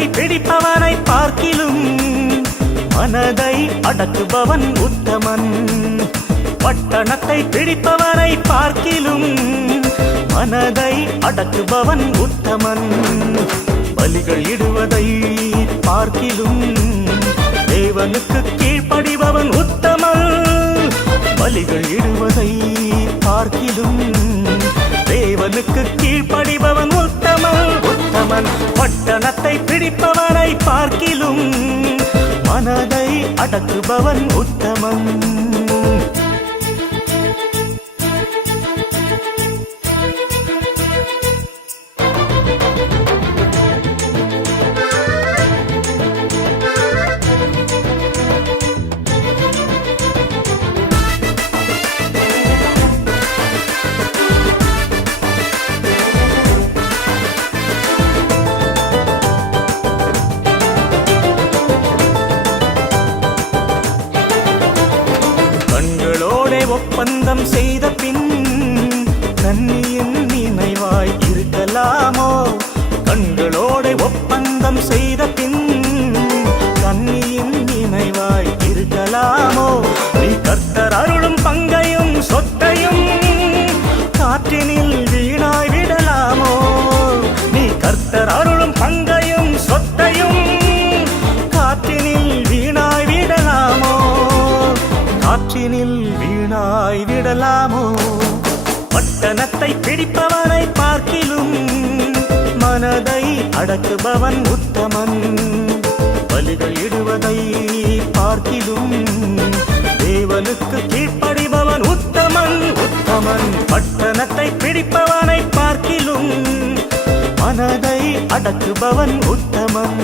பட்டணத்தை பிடிப்பவனை பார்க்கிலும் மனதை அடக்குபவன் உத்தமன். பட்டணத்தை பிடிப்பவனை பார்க்கிலும் மனதை அடக்குபவன் உத்தமன். பலிகள் இடுவதை பார்க்கிலும் தேவனுக்கு கீழ்ப்படிபவன் உத்தமன். பலிகள் இடுவதை பார்க்கிலும் தேவனுக்கு கீழ்ப்படிபவன் உத்தமன் உத்தமன். பட்டணத்தை பிடிப்பவனை பார்க்கிலும் மனதை அடக்குபவன் உத்தமன். ஒப்பந்தம் செய்த பின் கண்ணியின் நினைவாய் இருக்கலாமோ? கண்களோட ஒப்பந்தம் செய்த பின் கண்ணியின் நினைவாய் இருக்கலாமோ? நீ கர்த்தர் அருளும் பங்கையும் சொத்தையும் காற்றினில் வீணாய் விடலாமோ? நீ கர்த்தர் அருளும் பங்கையும் சொத்தையும் காற்றினில் வீணாய் விடலாமோ? காற்றினில் வீணாய் விடலாமோ? பட்டணத்தை பிடிப்பவனை பார்க்கிலும் மனதை அடக்குபவன் உத்தமன். பலிகள் இடுவதை பார்க்கிலும் தேவனுக்கு கீழ்ப்படிபவன் உத்தமன் உத்தமன். பட்டணத்தை பிடிப்பவனை பார்க்கிலும் மனதை அடக்குபவன் உத்தமன்.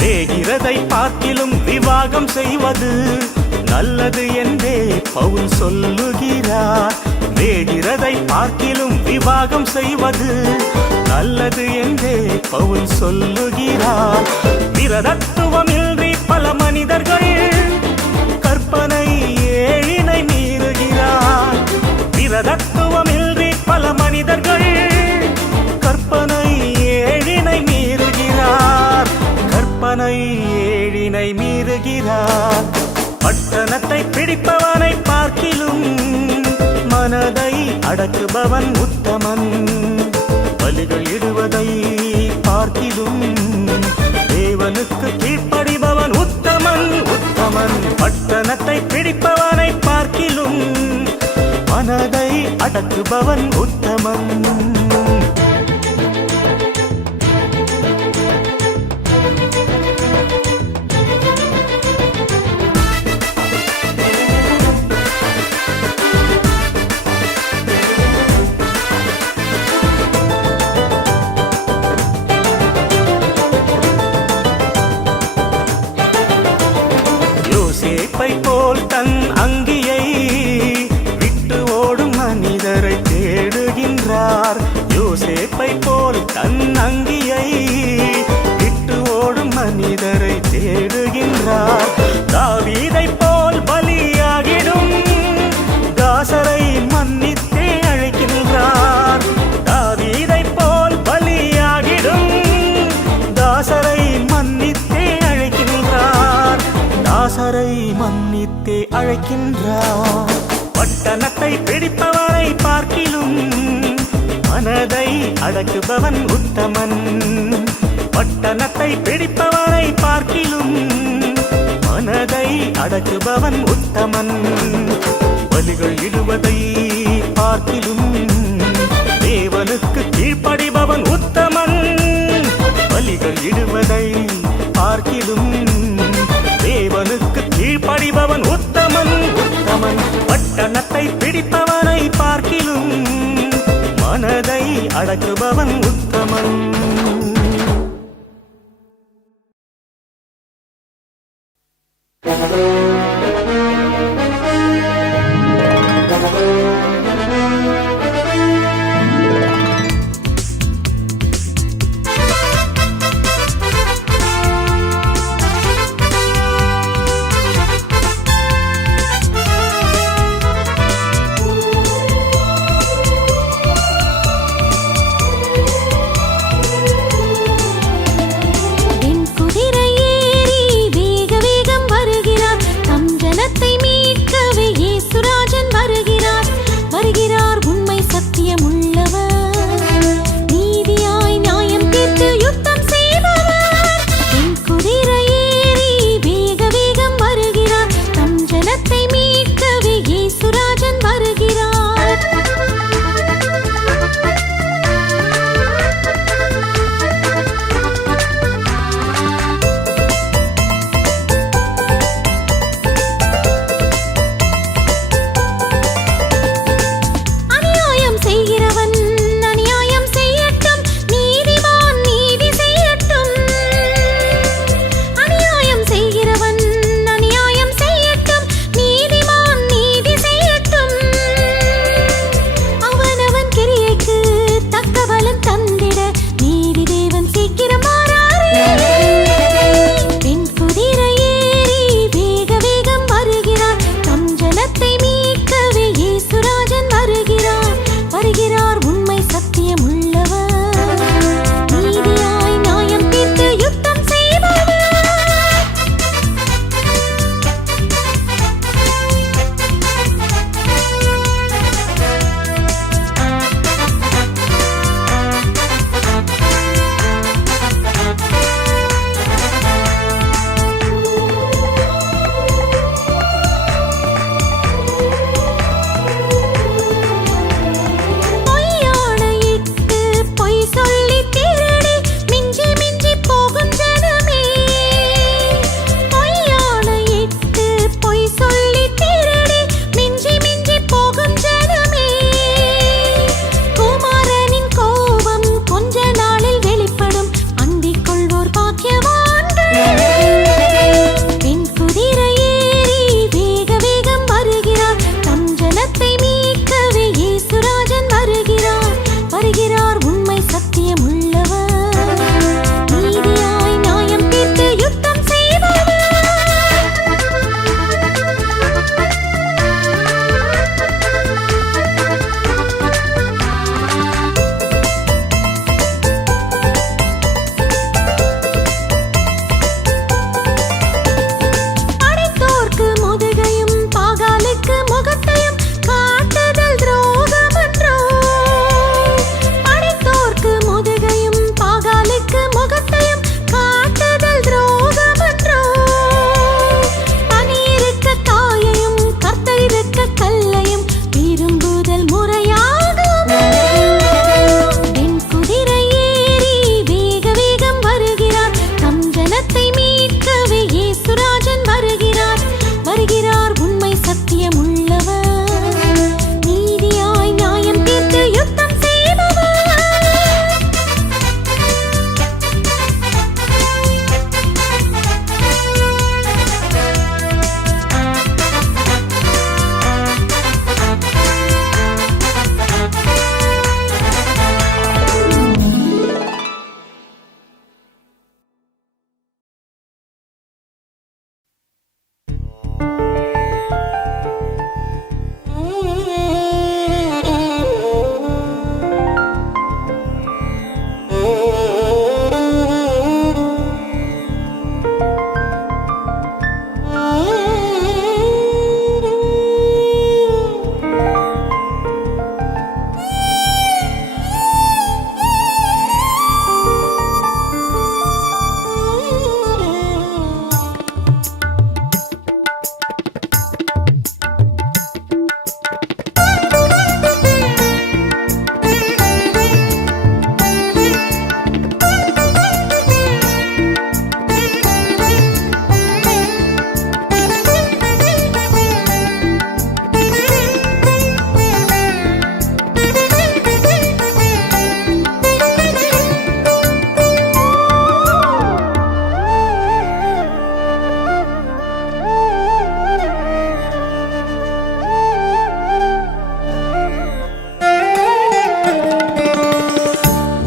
வேகிறதை பார்க்கிலும் விவாகம் செய்வது நல்லது என்றே பவுல் சொல்லுகிறார். வேகிறதை பார்க்கிலும் விவாகம் செய்வது நல்லது என்றே பவுல் சொல்லுகிறார். விரதத்துவமின்றி பல மனிதர்கள் கற்பனை ஏழினை மீறுகிறார். விரதத்துவமின்றி பல மனிதர்கள் கற்பனை ஏழினை மீறுகிறார். கற்பனை ஏழினை மீறுகிறார். பட்டணத்தை பிடிப்பவனை பார்க்கிலும் மனதை அடக்குபவன் உத்தமன். பலிகள் இடுவதை பார்க்கிலும் தேவனுக்கு கீழ்ப்படிபவன் உத்தமன் உத்தமன். பட்டணத்தை பிடிப்பவனை பார்க்கிலும் மனதை அடக்குபவன் உத்தமன். யோசேப்பை போல் தன் அங்கியை விட்டு ஓடும் மனிதரை தேடுகின்றார். யோசேப்பை போல் தன் அங்கியை விட்டு ஓடும் மனிதரை தேடுகின்றார். தாவீதை போல் பலியாகிடும் தாசரை மன்னித்தே அழைக்கின்றார். தாவீதை போல் பலியாகிடும் தாசரை மன்னித்தே அழைக்கின்றார். தாசரை மன்னித்தே அழைக்கின்றார். பட்டணத்தை பிடிப்பவனை பார்க்கிலும் மனதை அடக்குபவன் உத்தமன். பட்டணத்தை பிடிப்பவனை பார்க்கிலும் மனதை அடக்குபவன் உத்தமன். பலிகள் இடுவதை பார்க்கிலும் தேவனுக்கு கீழ்ப்படிபவன் உத்தமன். பலிகள் இடுவதை பார்க்கிலும் தேவனுக்கு கீழ்ப்படிபவன் உத்தமன் உத்தமன். பட்டணத்தை பிடிப்பவனை பார்க்கிலும் மனதை அடக்குபவன் உத்தமன்.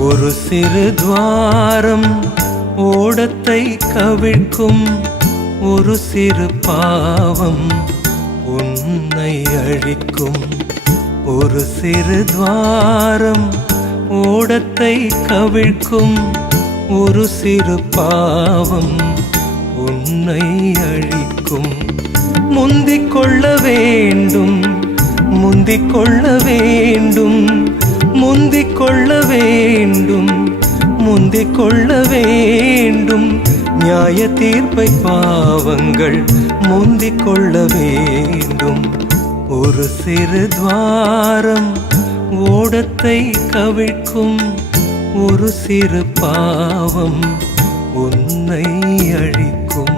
ஒரு சிறு துவாரம் ஓடத்தை கவிழ்க்கும், ஒரு சிறு பாவம் உன்னை அழிக்கும். ஒரு சிறு துவாரம் ஓடத்தை கவிழ்க்கும், ஒரு சிறு பாவம் உன்னை அழிக்கும். முந்திக் கொள்ள வேண்டும், முந்திக் கொள்ள வேண்டும், முந்திக் கொள்ள வேண்டும், முந்திக் கொள்ள வேண்டும். நியாய தீர்ப்பை பாவங்கள் முந்திக் கொள்ள வேண்டும். ஒரு சிறு துவாரம் ஓடத்தை கவிழ்க்கும், ஒரு சிறு பாவம் உன்னை அழிக்கும்.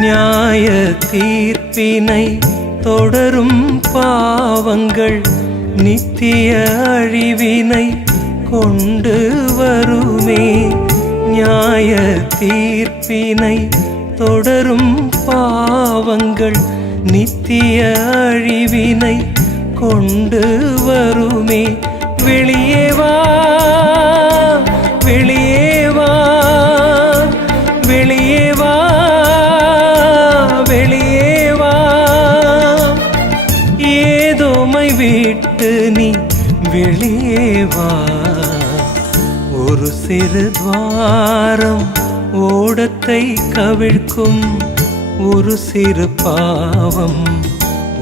நியாய தீர்ப்பினை தொடரும் பாவங்கள் நித்திய அழிவினை கொண்டு வருமே. நியாய தீர்ப்பினை தொடரும் பாவங்கள் நித்திய அழிவினை கொண்டு வருமே. வெளியே வா, வெளியே வா, வெளியே வா, வெளியே வா. ஏதோமை விட்டு நீ வெளியே வா. ஒரு சிறு துவாரம் ஓடத்தை கவிழ்க்கும், ஒரு சிறு பாவம்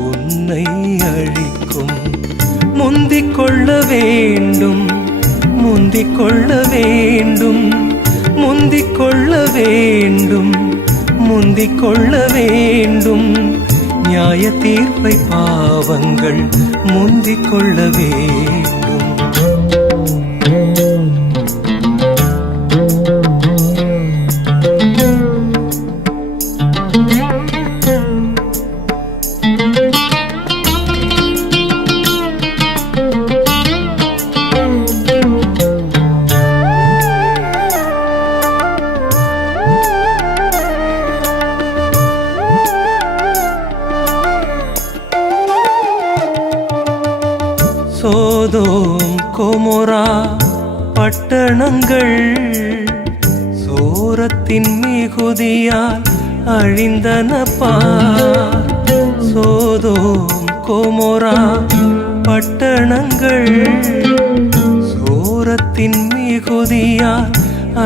உன்னை அழிக்கும். முந்திக் கொள்ள வேண்டும், முந்திக் கொள்ள வேண்டும், முந்திக் கொள்ள வேண்டும், முந்திக் கொள்ள வேண்டும். நியாய தீர்ப்பை பாவங்கள் முந்திக் கொள்ள வேண்டும். சோதோம் கொமோரா பட்டணங்கள் சோரத்தின் மிகுதியால் அழிந்தன பார். சோதோம் கொமோரா பட்டணங்கள் சோரத்தின் மிகுதியால்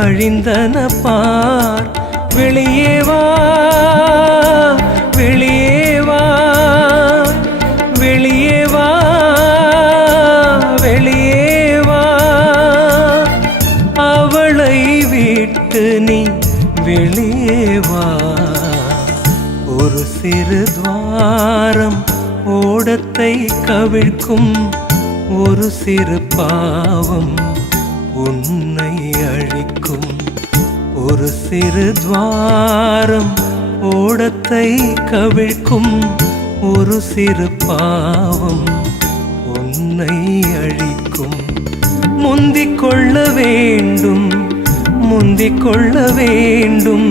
அழிந்தன பார். வெளியே வா, வெளியே வா, வெளியே வா, வெளியே வா. அவளை விட்டு நீ வெளியே வா. ஒரு சிறு துவாரம் ஓடத்தை கவிழ்க்கும், ஒரு சிறு பாவம் உன்னை அழிக்கும். ஒரு சிறு துவாரம் ஓடத்தை கவிழ்க்கும், ஒரு சிறு பாவம் உன்னை அழிக்கும். முந்திக் கொள்ள வேண்டும், முந்திக் கொள்ள வேண்டும்,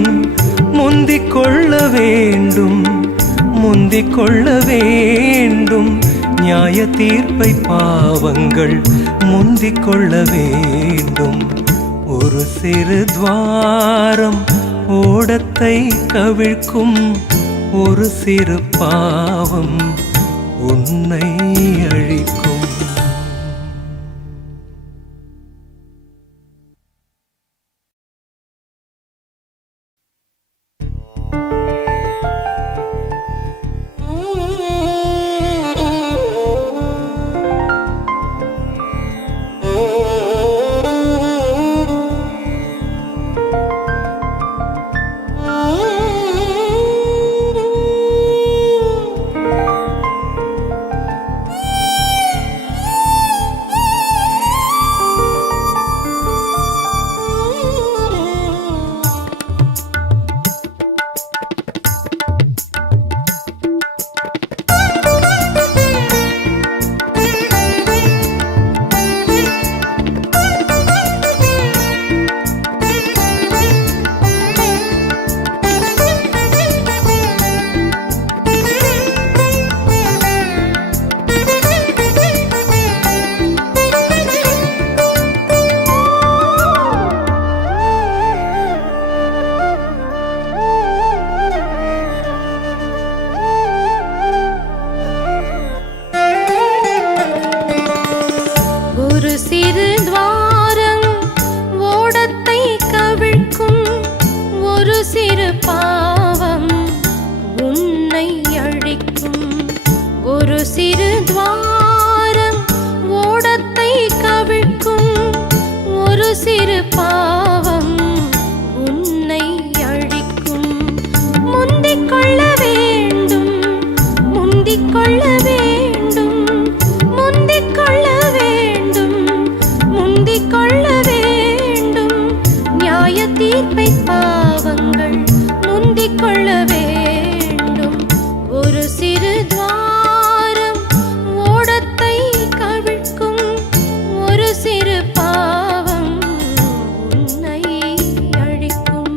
முந்திக் கொள்ள வேண்டும், முந்திக் கொள்ள வேண்டும். நியாய தீர்ப்பை பாவங்கள் முந்திக் கொள்ள வேண்டும். ஒரு சிறு துவாரம் ஓடத்தை கவிழ்க்கும், ஒரு சிறு பாவம் உன்னை அழிக்கும். தீர்ப்பை பாவங்கள் முந்திக் கொள்ள வேண்டும். ஒரு சிறு துவாரம் ஓடத்தை கவிழ்க்கும். ஒரு சிறு பாவம் உன்னை அழிக்கும்.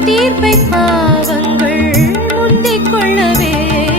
தீர்ப்பை பாவங்கள் முந்திக் கொள்ள வேண்டும்.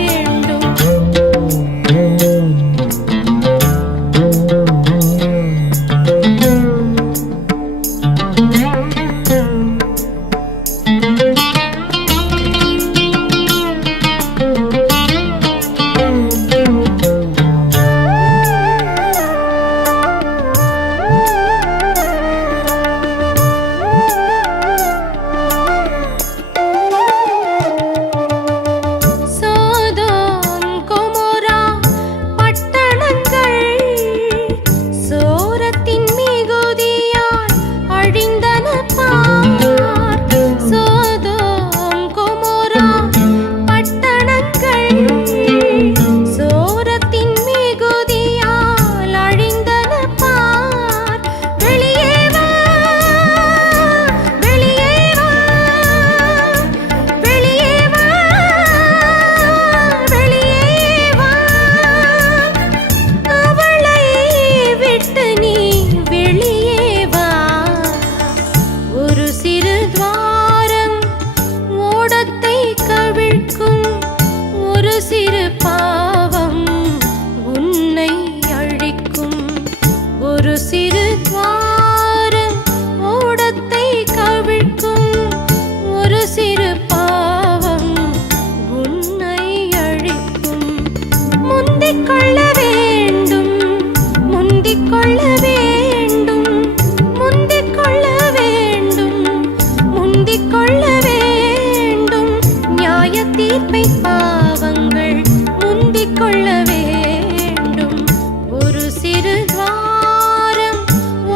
தீர்ப்பை பாவங்கள் முந்திக் கொள்ள வேண்டும். ஒரு சிறு துவாரம்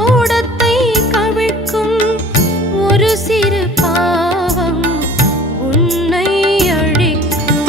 ஓடத்தை கவிழ்க்கும். ஒரு சிறு பாவம் உன்னை அழிக்கும்.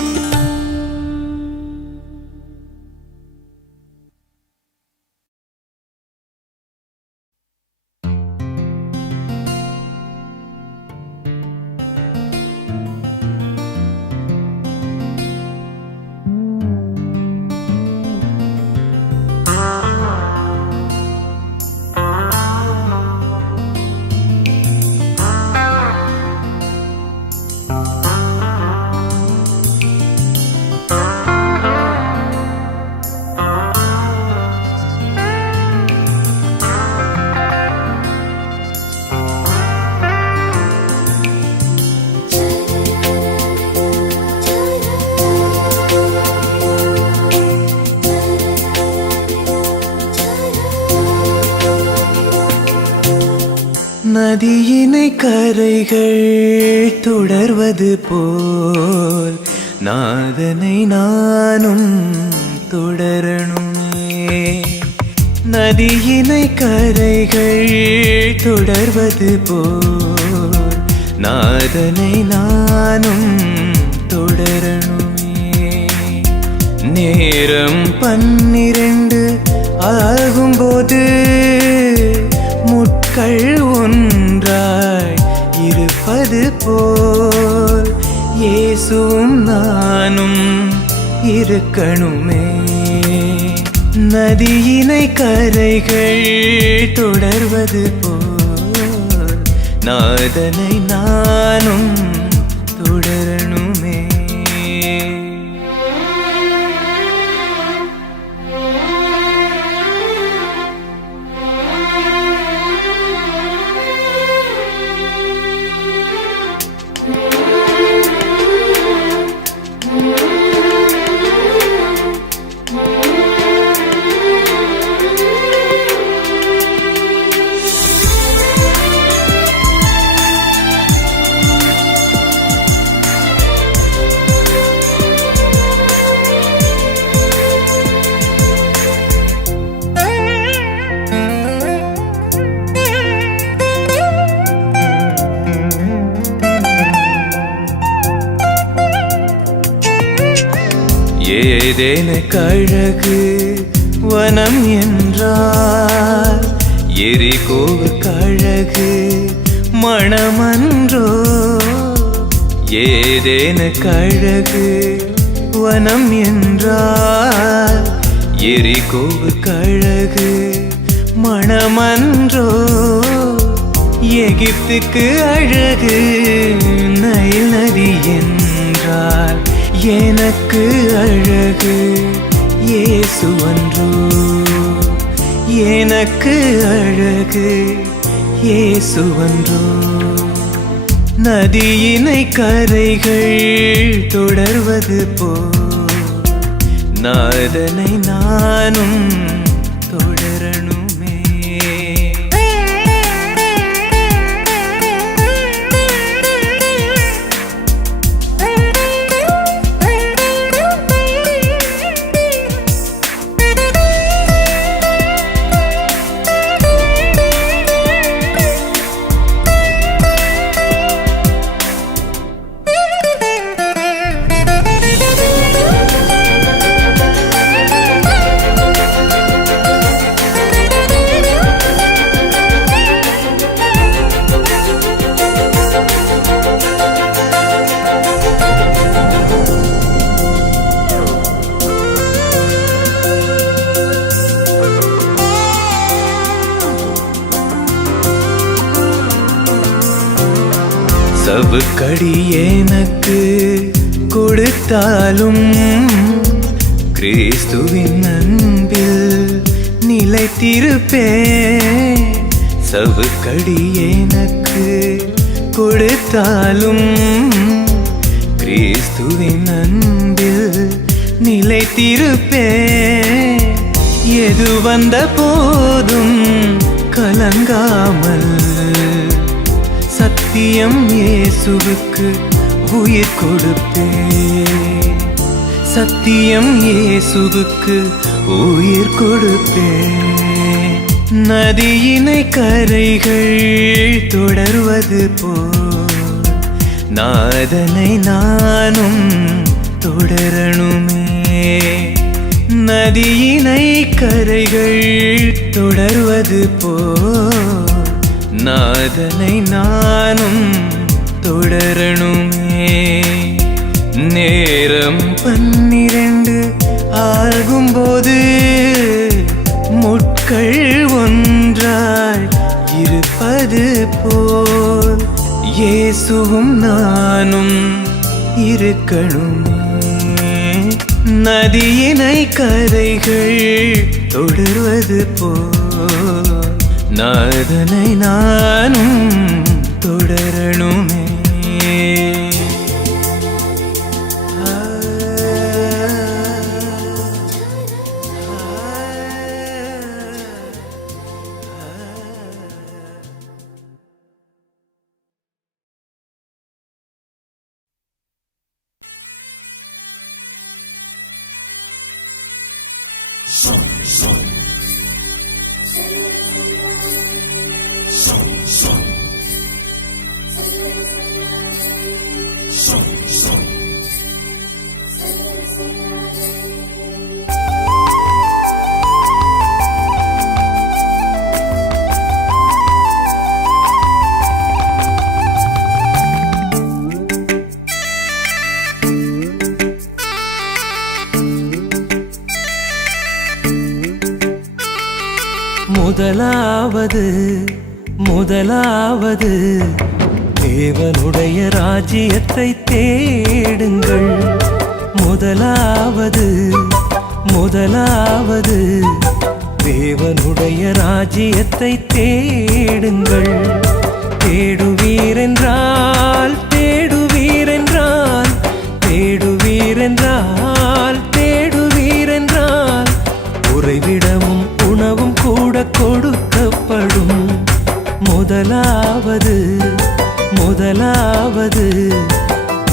நதியினை கரைகள் தொடர்வது போல் நாதனை நானும் தொடரணுமே. நதியினை கரைகள் தொடர்வது போல் நாதனை நானும் தொடரணுமே. நேரம் 12 ஆகும்போது முட்கள் ஒன்றாய் இருப்பது போல் இயேசுவும் நானும் இருக்கணுமே. நதியினை கரைகள் தொடர்வது போல் நாதனை நானும் தொடரணுமே. ஏதேனுக்கு அழகு வனம் என்றால் எரிகோவுக்கு அழகு மணமன்றோ. ஏதேனுக்கு அழகு வனம் என்றால் எரிகோவுக்கு அழகு மணமன்றோ. எகிப்துக்கு அழகு நைல் நதி என்றால் எனக்கு அழகு இயேசு அன்றோ. எனக்கு அழகு இயேசு அன்றோ. நதியினை கரைகள் தொடர்வது போல் நாதனை நானும் தொடரணுமே. சவுக்கடி எனக்கு கொடுத்தாலும் கிறிஸ்துவின் அன்பில் நிலைத்திருப்பேன். சவுக்கடி எனக்கு கொடுத்தாலும் கிறிஸ்துவின் அன்பில் நிலைத்திருப்பேன். எது வந்த போதும் கலங்காமல் சத்தியம் இயேசுவுக்கு உயிர் கொடுப்பேன். சத்தியம் இயேசுவுக்கு உயிர் கொடுப்பேன். நதியினை கரைகள் தொடர்வது போல் நாதனை நானும் தொடரணுமே. நதியினை கரைகள் தொடர்வது போல் நாதனை நானும் தொடரணுமே. நேரம் 12 ஆகும்போது முட்கள் ஒன்றாய் இருப்பது போல் இயேசுவும் நானும் இருக்கணுமே. நதியினை கரைகள் தொடர்வது போல் நாதனை நானும் தொடரணுமே. முதலாவது தேவனுடைய ராஜ்யத்தை தேடுங்கள். முதலாவது தேவனுடைய ராஜ்யத்தை தேடுங்கள். தேடுவீரென்றால் உறைவிடமும் உணவும் கூட கொடுக்கப்படும். முதலாவது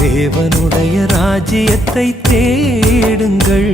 தேவனுடைய ராஜ்யத்தை தேடுங்கள்.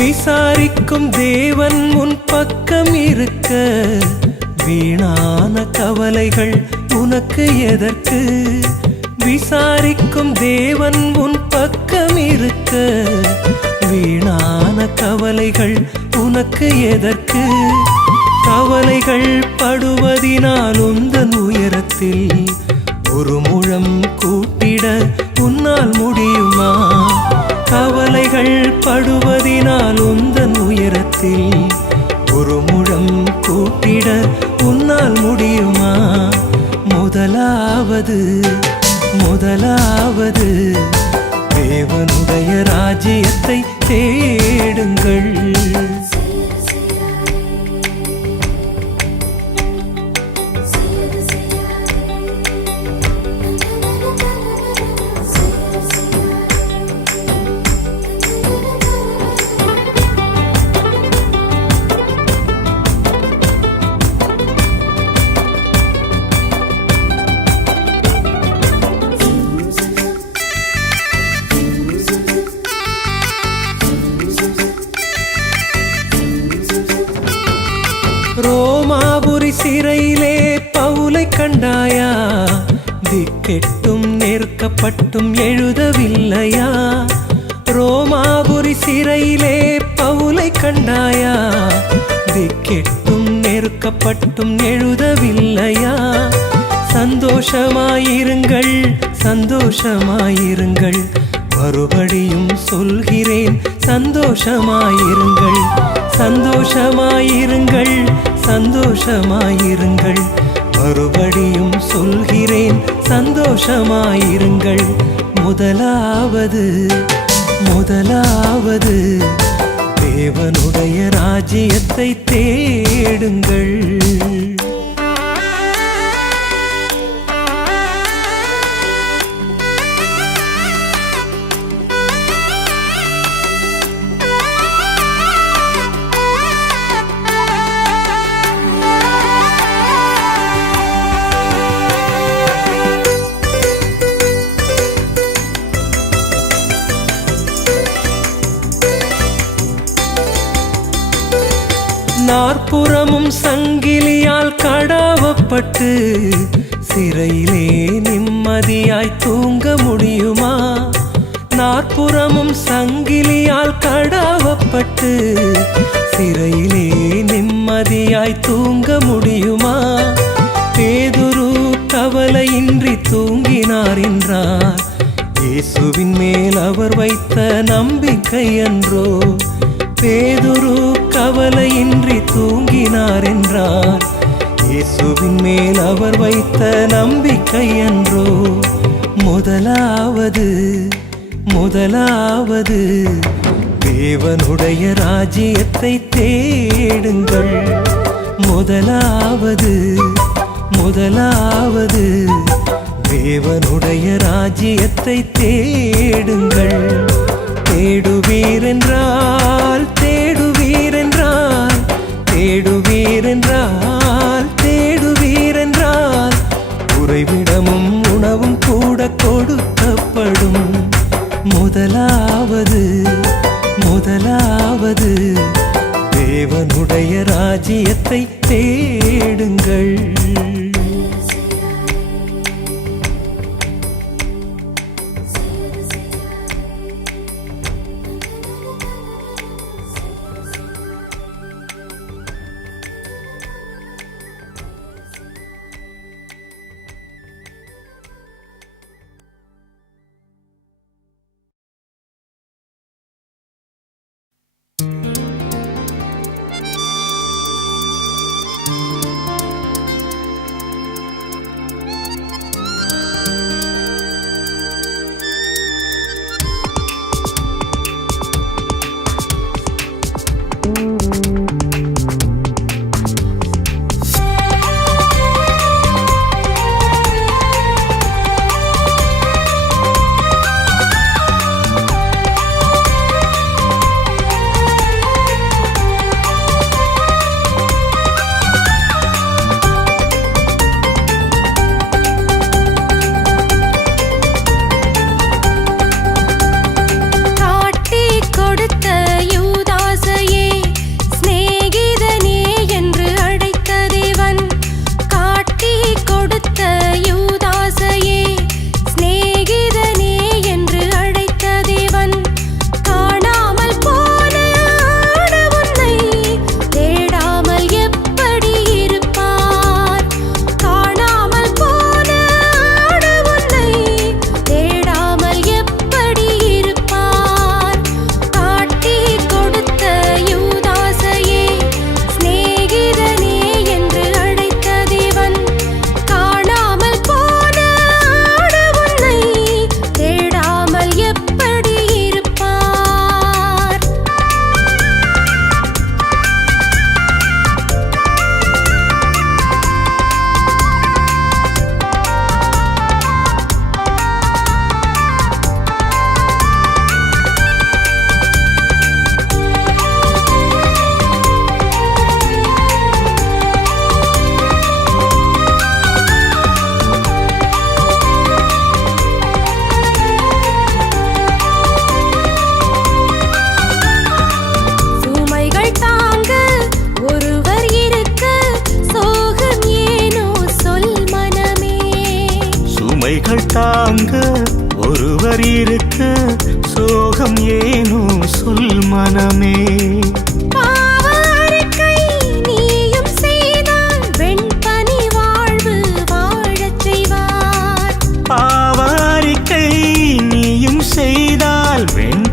விசாரிக்கும் தேவன் உன் பக்கம் இருக்க, வீணான கவலைகள் உனக்கு எதற்கு? விசாரிக்கும் தேவன் உன் பக்கம் இருக்க, வீணான கவலைகள் உனக்கு எதற்கு? கவலைகள் படுவதினால் உந்தன் உயரத்தில் ஒரு முழம் கூட்டிட உன்னால் முடியுமா? கவலைகள் படுவதினால் உந்தன் உயரத்தில் ஒரு முழம் கூட்டிட உன்னால் முடியுமா? முதலாவது தேவனுடைய ராஜ்யத்தை தேடுங்கள். ரோமாபுரி சிறையிலே பவுலை கண்டாயா? திக்கெட்டும் நெருக்கப்பட்டும் எழுதவில்லையா? ரோமாபுரி சிறையிலே பவுலை கண்டாயா? திக்கெட்டும் நெருக்கப்பட்டும் எழுதவில்லையா? சந்தோஷமாயிருங்கள், மறுபடியும் சொல்கிறேன், சந்தோஷமாயிருங்கள், மறுபடியும் சொல்கிறேன், சந்தோஷமாயிருங்கள். முதலாவது தேவனுடைய ராஜ்யத்தை தேடுங்கள். நாற்புறமும் சங்கிலியால் கடாவப்பட்டு சிறையிலே நிம்மதியாய் தூங்க முடியுமா? நாற்புறமும் சங்கிலியால் கடாவப்பட்டு சிறையிலே நிம்மதியாய் தூங்க முடியுமா? பேதுரு கவலையின்றி தூங்கினார் என்றார், இயேசுவின் மேல் அவர் வைத்த நம்பிக்கை அன்றோ? பேதுரு கவலையின்றி தூங்கினார் என்றார், இயேசுவின் மேல் அவர் வைத்த நம்பிக்கை அன்றோ? முதலாவது தேவனுடைய ராஜ்யத்தை தேடுங்கள். முதலாவது தேவனுடைய ராஜ்யத்தை தேடுங்கள். தேடுவீரென்றால் தேடுவீரென்றால் தேடுவீரென்றால் தேடுவீரென்றால் உறைவிடமும் உணவும் கூட கொடுக்கப்படும். முதலாவது முதலாவது தேவனுடைய ராஜ்யத்தை தேடுங்கள். தாங்க ஒருவர் இருக்க சோகம் ஏனோ சொல் மனமே.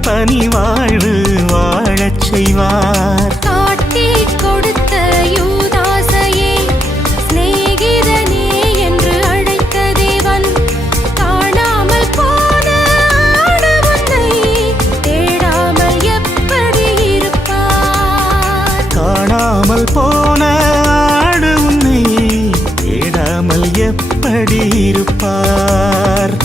பனி வாழ்வு வாழச் செய்வார். காட்டிக் கொடுத்த யூதாசையே சிநேகிதனே என்று அழைத்த தேவன் காணாமல் போன ஆடவனை தேடாமல் எப்படி இருப்பார்? காணாமல் போன ஆடு உன்னை தேடாமல் எப்படி இருப்பார்?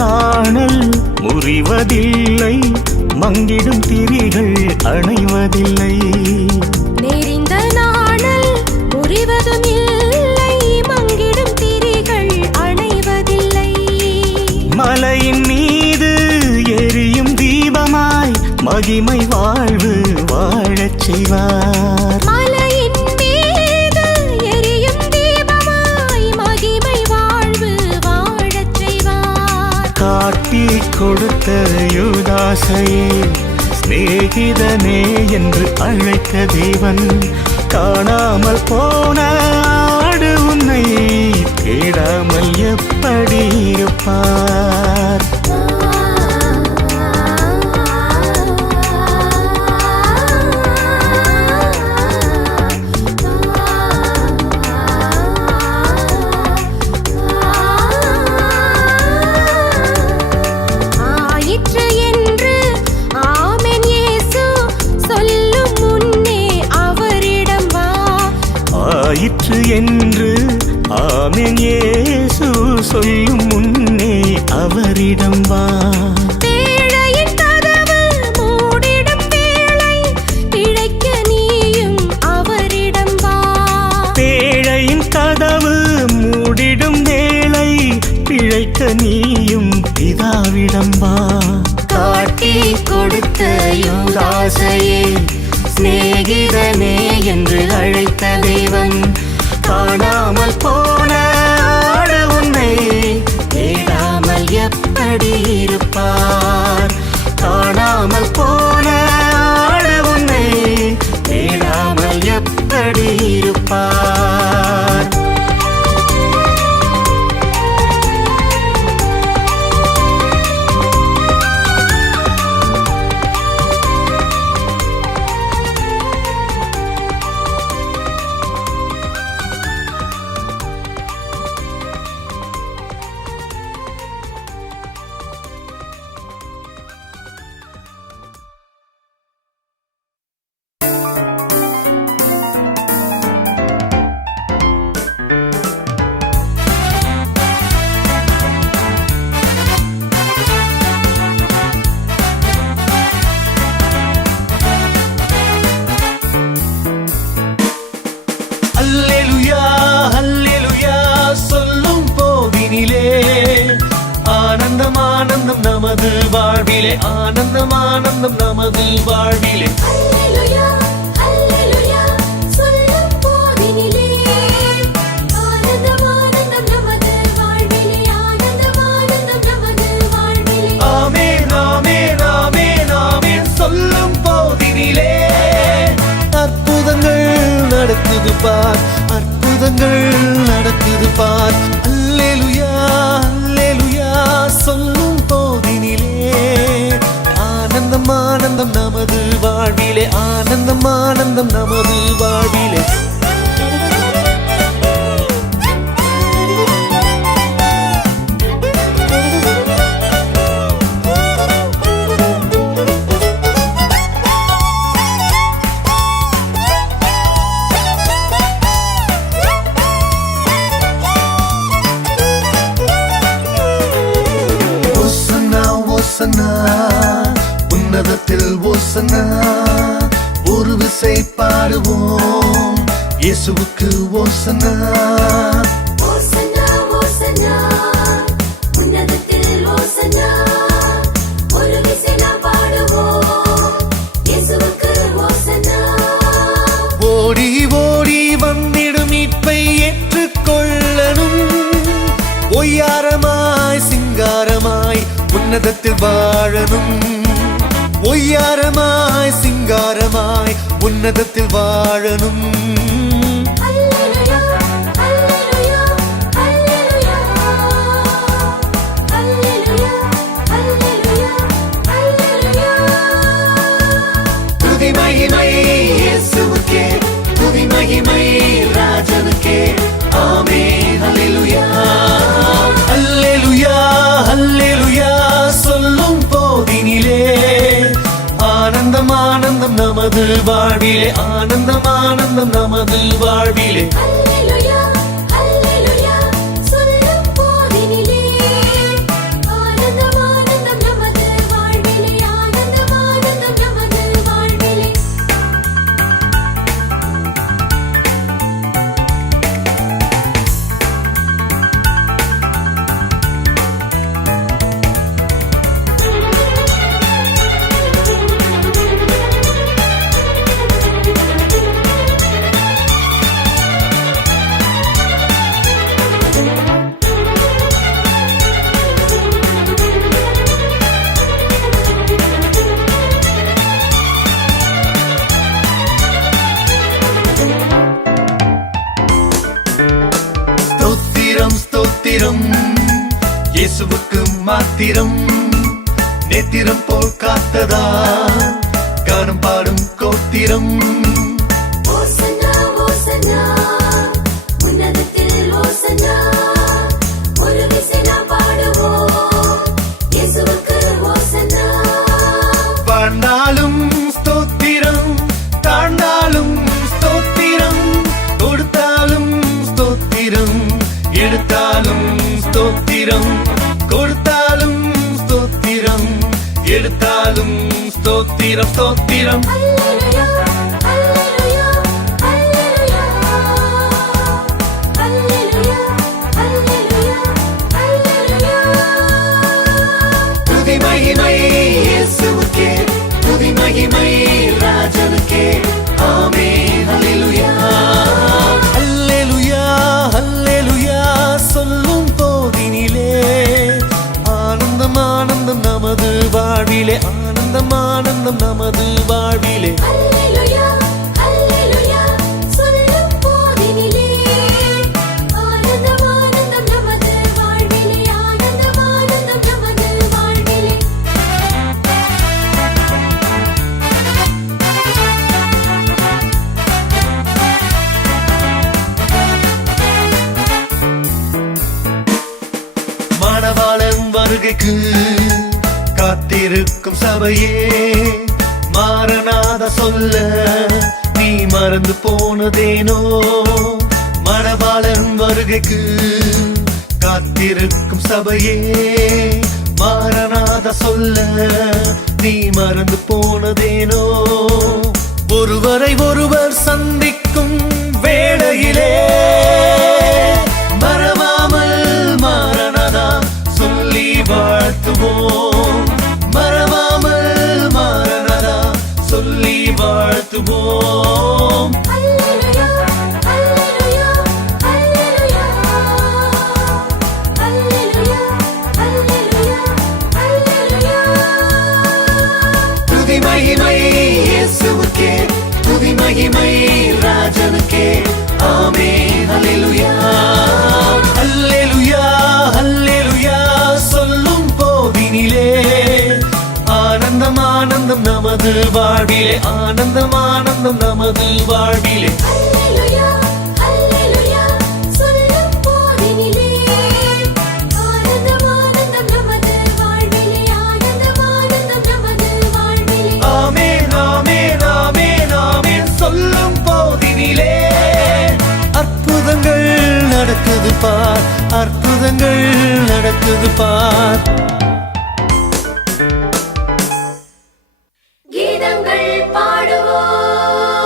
நாணல் முறிவதில்லை, மங்கிடும் திரிகள் அணைவதில்லை. நெறிந்த நாணல் முறிவதும் இல்லை, மங்கிடும் திரிகள் அணைவதில்லை. மலையின் மீது எரியும் தீபமாய் மகிமை வாழ்வு வாழச் செய்வார். மலையின் மீது எரியும் தீபமாய் மகிமை வாழ்வு வாழச் செய்வார். காட்டிக் கொடுத்த சிநேகிதனே என்று அழைத்த தேவன் காணாமல் போன ஆடு உன்னை தேடாமல் எப்படி இருப்பார்? ஆயிற்று என்று ஆமென் இயேசு சொல்லும் முன்னே அவரிடம் வா. ஆயிற்று என்று ஆமென் இயேசு சொல்லும் முன்னே அவரிடம் வா. பேழையின் கதவு மூடிடும் வேளை பிழைக்க நீயும் அவரிடம் வா. பேழையின் கதவு மூடிடும் வேளை பிழைக்க நீயும் பிதாவிடம் வா. காட்டி கொடுத்த யூதாசையே சிநேகிதனே என்று அழைத்த தேவன் காணாமல் போன ஆடு உன்னை தேடாமல் எப்படி இருப்பார்? காணாமல் போன ஆடு உன்னை தேடாமல் எப்படி இருப்பார்? அல்லேலூயா அல்லேலூயா சொல்லும் போதினிலே ஆனந்தம் ஆனந்தம் நமது வாழ்விலே ஆனந்தம் ஆனந்தம் நமது வாழ்விலே அல்லேலூயா அல்லேலூயா சொல்லும் போதினிலே ஆனந்தம் ஆனந்தம் நமது வாழ்விலே ஆனந்தம் ஆனந்தம் நமது வாழ்விலே ஆமென் ஆமென் ஆமென் ஆமென் சொல்லும் போதினிலே அற்புதங்கள் நடக்குது பார் அற்புதங்கள் நடக்குது பார் அல்லேலூயா அல்லேலூயா சொல்லும் போதினிலே ஆனந்தம் ஆனந்தம் நமது வாழ்விலே ஆனந்தம் ஆனந்தம் நமது வாழ்விலே ஓசன்னா ஓசன்னா உன்னதத்தில் ஓசன்னா ஒரு விசை பாடுவோம் இயேசுவுக்கு ஓசன்னா ஓசன்னா ஓசன்னா உன்னதத்தில் ஓசன்னா ஒரு விசை நாம் பாடுவோம் இயேசுவுக்கு ஓசன்னா. ஓடி ஓடி வந்திடும் மீட்பை ஏற்றுக்கொள்ளணும் ஒய்யாரமாய் சிங்காரமாய் உன்னதத்தில் வாழணும் ஒய்யாரமாய் சிங்காரமாய் உன்னதத்தில் வாழணும் அல்லேலூயா அல்லேலூயா அல்லேலூயா அல்லேலூயா அல்லேலூயா அல்லேலூயா. துதி மகிமை இயேசுவுக்கே துதி மகிமை ராஜனுக்கே ஆமென் அல்லேலூயா அல்லேலூயா அல்லேலூயா சொல்லும் போதினிலே ஆனந்தம் ஆனந்தம் நமது வாழ்விலே ஆனந்தம் ஆனந்தம் நமது வாழ்விலே அல்லேலூயா அல்லேலூயா சொல்லும் போதினிலே ஆனந்தம் ஆனந்தம் நமது வாழ்விலே ஆனந்தம் ஆனந்தம் நமது வாழ்விலே. ஸ்தோத்திரம் இயேசுவுக்கு மாத்திரம் நேத்திரம் போல் காத்ததா கானம் பாடும் கோத்திரம் ஓசன்னா ஓசன்னா உன்னதத்தில் ஓசன்னா ஒரு விசை நாம் பாடுவோம் இயேசுவுக்கு ஓசன்னா வாழ்ந்தாலும் ஸ்தோத்திரம் தாழ்ந்தாலும் ஸ்தோத்திரம் கொடுத்தாலும் ஸ்தோத்திரம் எடுத்தாலும் ஸ்தோத்திரம் கொடுத்தாலும் ஸ்தோத்திரம் எடுத்தாலும் ஸ்தோத்திரம் ஸ்தோத்திரம் அல்லேலூயா அல்லேலூயா அல்லேலூயா அல்லேலூயா அல்லேலூயா அல்லேலூயா துதி மகிமை இயேசுவுக்கே துதி மகிமை ராஜனுக்கே ஆமென் ஹல்லேலூயா ஹல்லேலூயா ஹல்லேலூயா சொல்லும் போதினிலே ஆனந்தம் ஆனந்தம் நமது வாழ்விலே ஆனந்தம் ஆனந்தம் நமது வாழ்விலே அல்லேலூயா அல்லேலூயா சொல்லும் போதினிலே ஆனந்தம் ஆனந்தம் நமது வாழ்விலே ஆனந்தம் ஆனந்தம் நமது வாழ்விலே மணவாளன் வருகைக்கு காத்திருக்கும் சபையே மாறனாத சொல்ல நீ மறந்து போனதேனோ மணவாளன் வருகைக்கு காத்திருக்கும் சபையே மாறனாத சொல்ல நீ மறந்து போனதேனோ ஒருவரை ஒருவர் சந்திக்கும் வேளையிலே மறவாமல் மாறனதா சொல்லி வாழ்த்துவோம் மறவாமல் மாறனதா சொல்லி வாழ்த்துவோம் அல்லேலூயா அல்லேலூயா அல்லேலூயா அல்லேலூயா அல்லேலூயா அல்லேலூயா துதி மகிமை இயேசுவுக்கே துதி மகிமை ராஜனுக்கே ஆமென் ஹல்லேலூயா ஹல்லேலூயா ஹல்லேலூயா சொல்லும் போதினிலே ஆனந்தம் ஆனந்தம் நமது வாழ்விலே ஆனந்தம் ஆனந்தம் நமது வாழ்விலே அல்லேலூயா அல்லேலூயா சொல்லும் போதினிலே ஆனந்தம் ஆனந்தம் நமது வாழ்விலே ஆனந்தம் ஆனந்தம் நமது வாழ்விலே ஆமென் ஆமென் ஆமென் ஆமென் சொல்லும் போதினிலே அற்புதங்கள் நடக்குது பார் அற்புதங்கள் நடக்குது பார் கீதங்கள்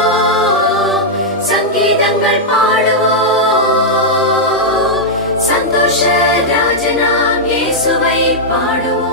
பாடுவோம் சங்கீதங்கள் பாடுவோம் சந்தோஷ ராஜனாம் இயேசுவை பாடுவோம்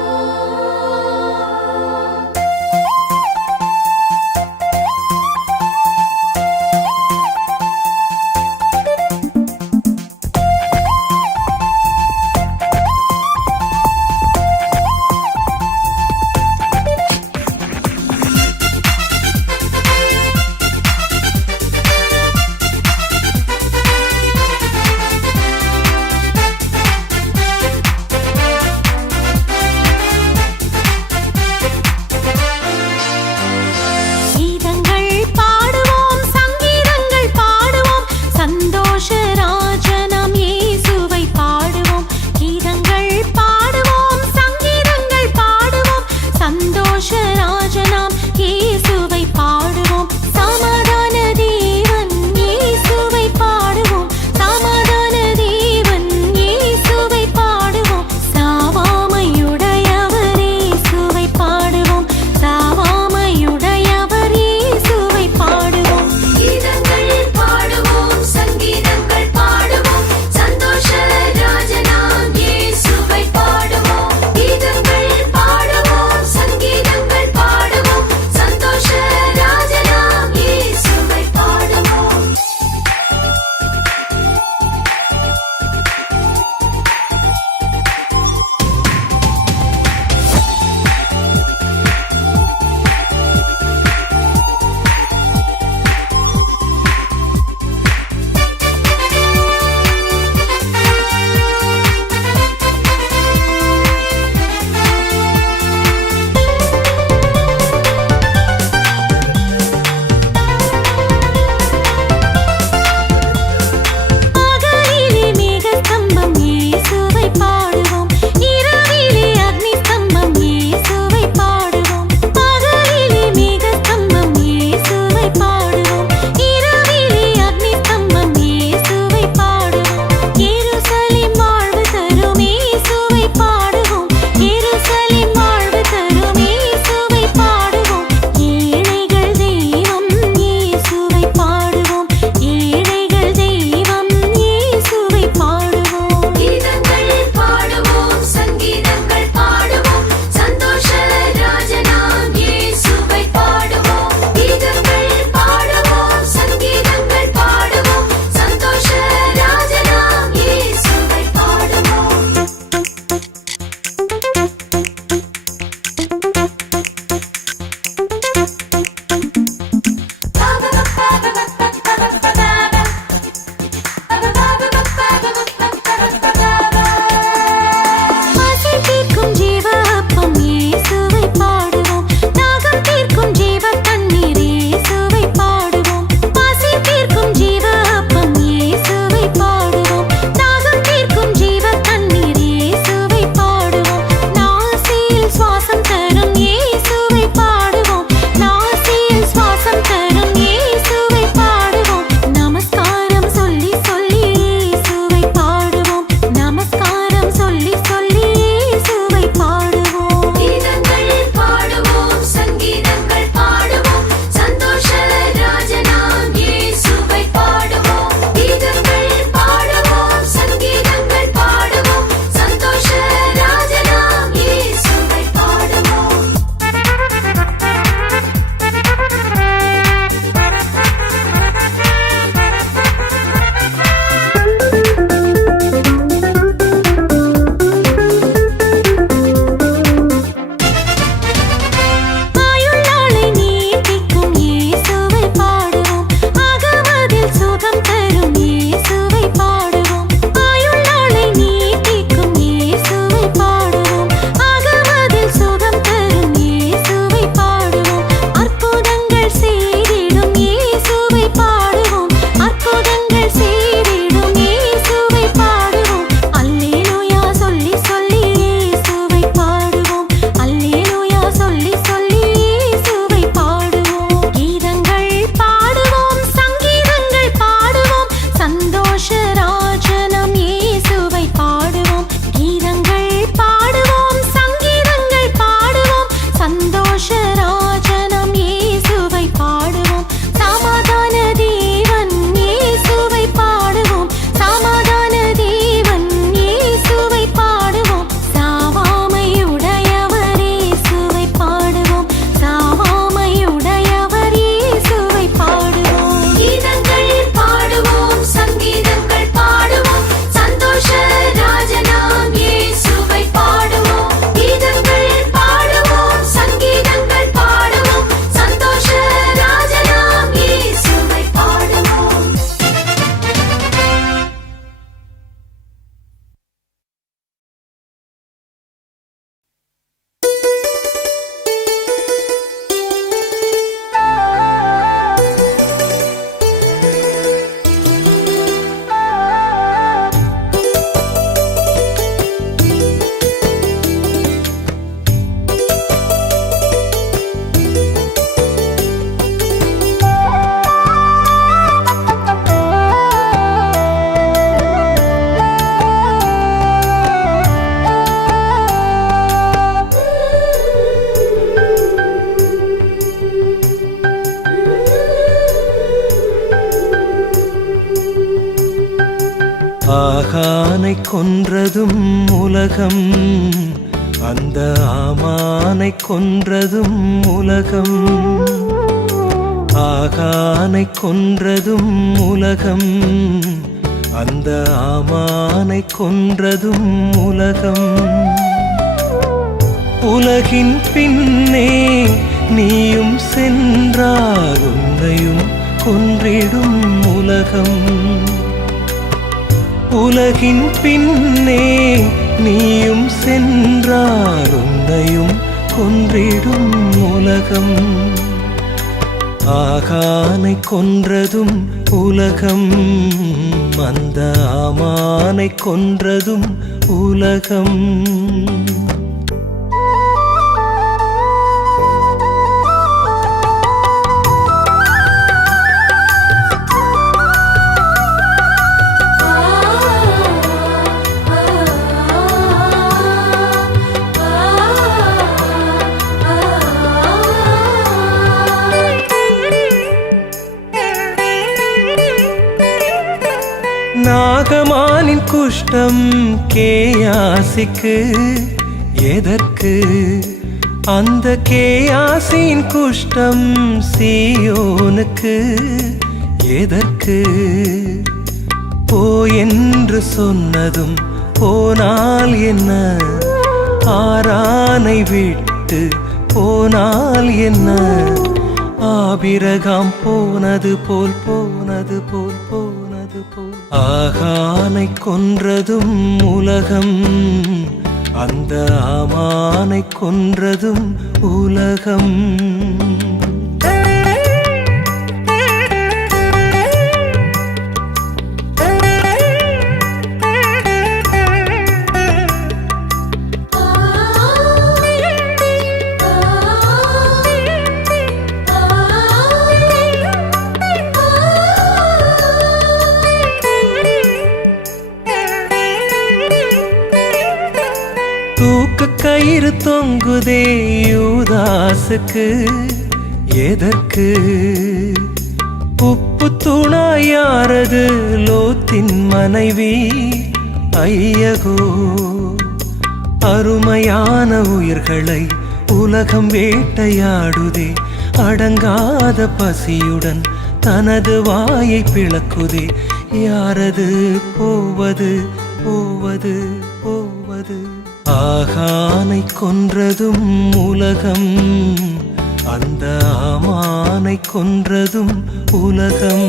ஆகானை கொன்றதும் உலகம், அந்த ஆமானை கொன்றதும் உலகம். ஆகானை கொன்றதும் உலகம், அந்த ஆமானை கொன்றதும் உலகம். உலகின் பின்னே நீயும் சென்றால் உன்னையும் கொன்றிடும் உலகம். உலகின் பின்னே நீயும் சென்றால் உன்னையும் கொன்றிடும் உலகம். ஆகானை கொன்றதும் உலகம், அந்த ஆமானை கொன்றதும் உலகம். நாகமானின் குஷ்டம் கேயாசிக்கு எதற்கு? அந்த கேயாசின் குஷ்டம் சீயோனுக்கு எதற்கு? போ என்று சொன்னதும் போனால் என்ன? ஆரானை விட்டு போனால் என்ன? ஆபிரகாம் போனது போல் போனது போல் போனது போல். ஆகானை கொன்றதும் உலகம், அந்த ஆமானை கொன்றதும் உலகம். தூக்கு கயிறு தொங்குதே யூதாசுக்கு எதற்கு? உப்பு துணாயாரது லோத்தின் மனைவி ஐயகோ. அருமையான உயிர்களை உலகம் வேட்டையாடுதே, அடங்காத பசியுடன் தனது வாயை பிளக்குதே. யாரது போவது போவது போவது? ஆகானை கொன்றதும் உலகம், அந்த ஆமானை கொன்றதும் உலகம்.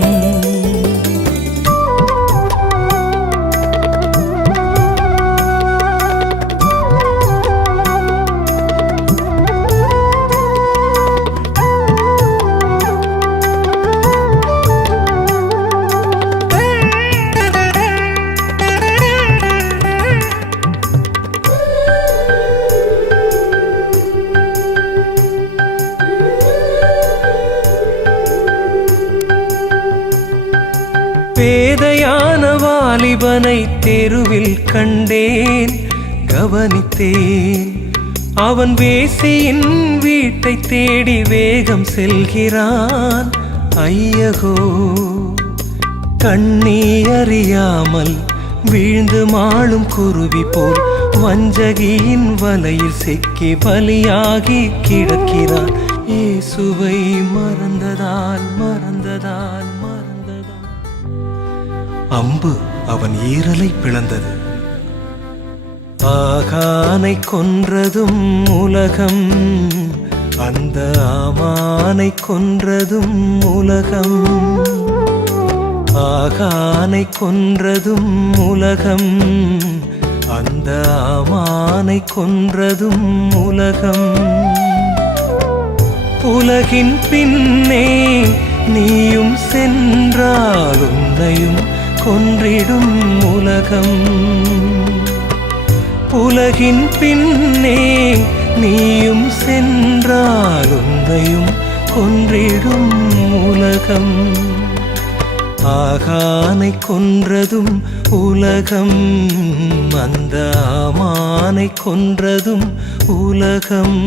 பேதையான வாலிபனை தெருவில் கண்டேன், கவனித்தேன். அவன் வேசியின் வீட்டை தேடி வேகம் செல்கிறான். ஐயகோ, கண்ணீயறியாமல் வீழ்ந்து மாளும் குருவி போல் வஞ்சகியின் வலையில் சிக்கி பலியாகி கிடக்கிறான். இயேசுவை மறந்ததால் மறந்ததால் மறந்ததால் அம்பு அவன் ஈரலை பிளந்தது. ஆகானை கொன்றதும் உலகம், அந்த ஆமானை கொன்றதும் உலகம். ஆகானை கொன்றதும் உலகம், அந்த ஆமானை கொன்றதும் உலகம். உலகின் பின்னே நீயும் சென்றால் உன்னையும் கொன்றிடும் உலகம். உலகின் பின்னே நீயும் சென்றால் உன்னையும் கொன்றிடும் உலகம். ஆகானை கொன்றதும் உலகம், அந்த ஆமானை கொன்றதும் உலகம்.